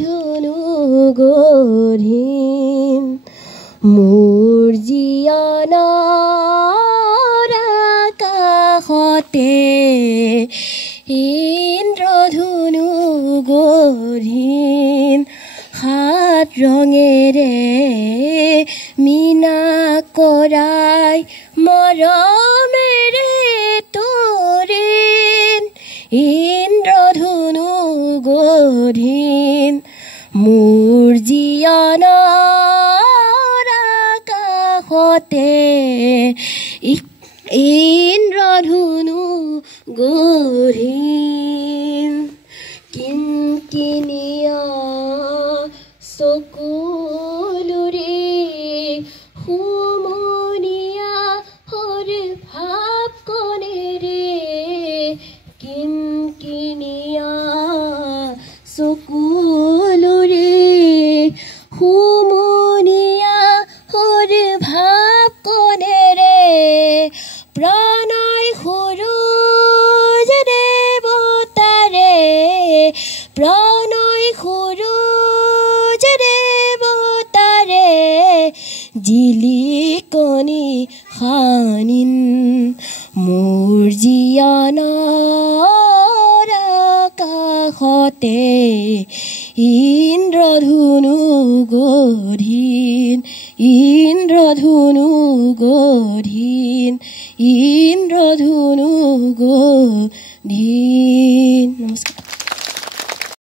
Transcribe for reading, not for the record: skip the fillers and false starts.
ধুনু গঢ়িম মোৰ জীয়নৰ আকাশতে ইন্দ্ৰধুনু গঢ়িম সাত ৰঙেৰে মীনা কৰাই মৰমেৰে তৰিম ইন্দ্ৰধুনু গঢ়িম মোৰ জীয়নৰ আকাশতে ইন্দ্ৰধুনু গঢ়িম কিনকিনিয়া চকুলোৰে হুমনিয়া হৰ ভাৱ কণেৰে কিনকিনিয়া চকুলোৰে হুমনিয়া হৰ ভাৱ কণেৰে প্ৰণয় সূৰুজ দেৱতাৰে প্ৰণয় সূৰুজ দেৱতাৰে জিলিকনি সানিম মোৰ জীয়নৰ আকাশতে ইন্দ্ৰধুনু গঢ়িম ইন্দ্ৰধুনু গঢ়িম ইন্দ্ৰধুনু গঢ়িম। নমস্কাৰ।